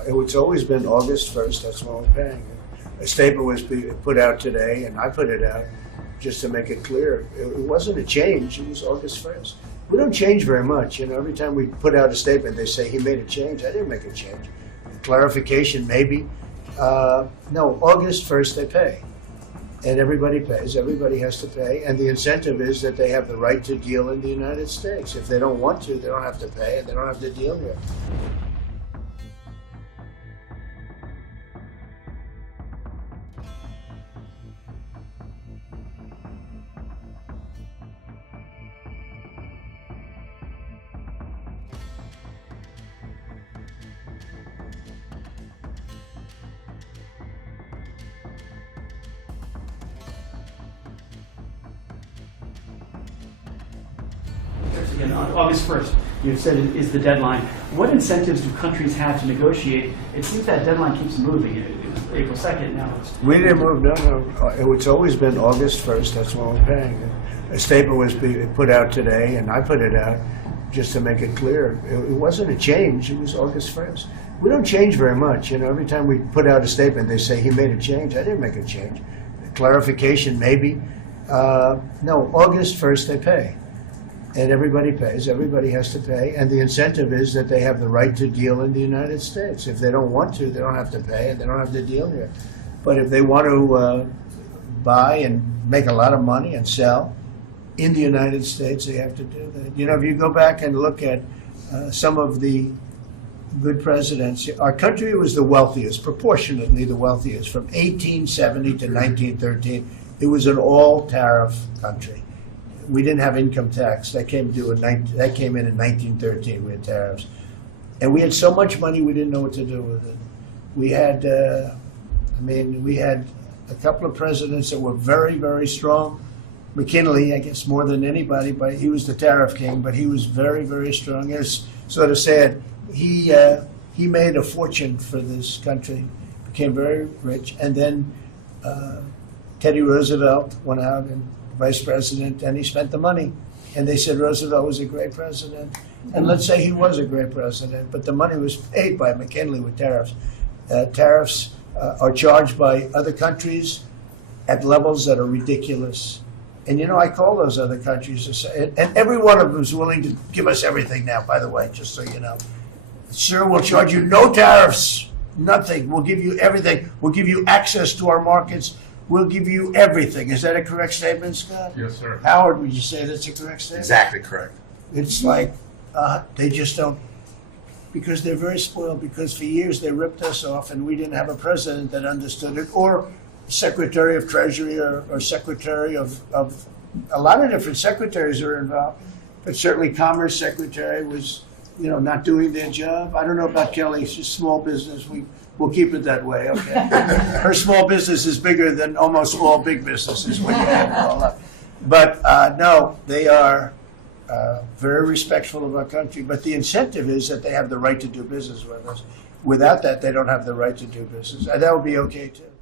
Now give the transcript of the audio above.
It's always been August 1st, that's when we're paying. A statement was put out today, and I put it out just to make it clear. It wasn't a change, it was August 1st. We don't change very much. Every time we put out a statement, they say he made a change. I didn't make a change. Clarification, maybe. No, August 1st they pay. And everybody pays, everybody has to pay. And the incentive is that they have the right to deal in the United States. If they don't want to, they don't have to pay, and they don't have to deal here. Again, on August 1st, you've said it is the deadline. What incentives do countries have to negotiate? It seems that deadline keeps moving. It was April 2nd, now it's... We didn't move, no. It's always been August 1st, that's when we're paying. A statement was put out today, and I put it out just to make it clear. It wasn't a change, it was August 1st. We don't change very much. Every time we put out a statement, they say he made a change. I didn't make a change. Clarification, maybe. No, August 1st they pay. And everybody pays, everybody has to pay, and the incentive is that they have the right to deal in the United States. If they don't want to, they don't have to pay, and they don't have to deal here. But if they want to buy and make a lot of money and sell in the United States, they have to do that. If you go back and look at some of the good presidents, our country was the wealthiest, proportionately the wealthiest, from 1870 to 1913. It was an all-tariff country. We didn't have income tax. That came in in 1913. We had tariffs, and we had so much money we didn't know what to do with it. We had, we had a couple of presidents that were very, very strong. McKinley, I guess, more than anybody, but he was the tariff king. But he was very, very strong. It's sort of sad. He made a fortune for this country, became very rich, and then Teddy Roosevelt went out and vice president, and he spent the money. And they said Roosevelt was a great president. And let's say he was a great president, but the money was paid by McKinley with tariffs. Tariffs are charged by other countries at levels that are ridiculous. And I call those other countries, and every one of them is willing to give us everything now, by the way, just so you know. Sir, we'll charge you no tariffs, nothing. We'll give you everything. We'll give you access to our markets. We'll give you everything. Is that a correct statement, Scott? Yes, sir. Howard, would you say that's a correct statement? Exactly correct. It's like they just don't, because they're very spoiled, because for years they ripped us off and we didn't have a president that understood it, or Secretary of Treasury or Secretary of a lot of different secretaries are involved, but certainly Commerce Secretary was, not doing their job. I don't know about Kelly, she's small business. We'll keep it that way, okay? Her small business is bigger than almost all big businesses when you add it all up. But no, they are very respectful of our country. But the incentive is that they have the right to do business with us. Without that, they don't have the right to do business. And that would be okay, too.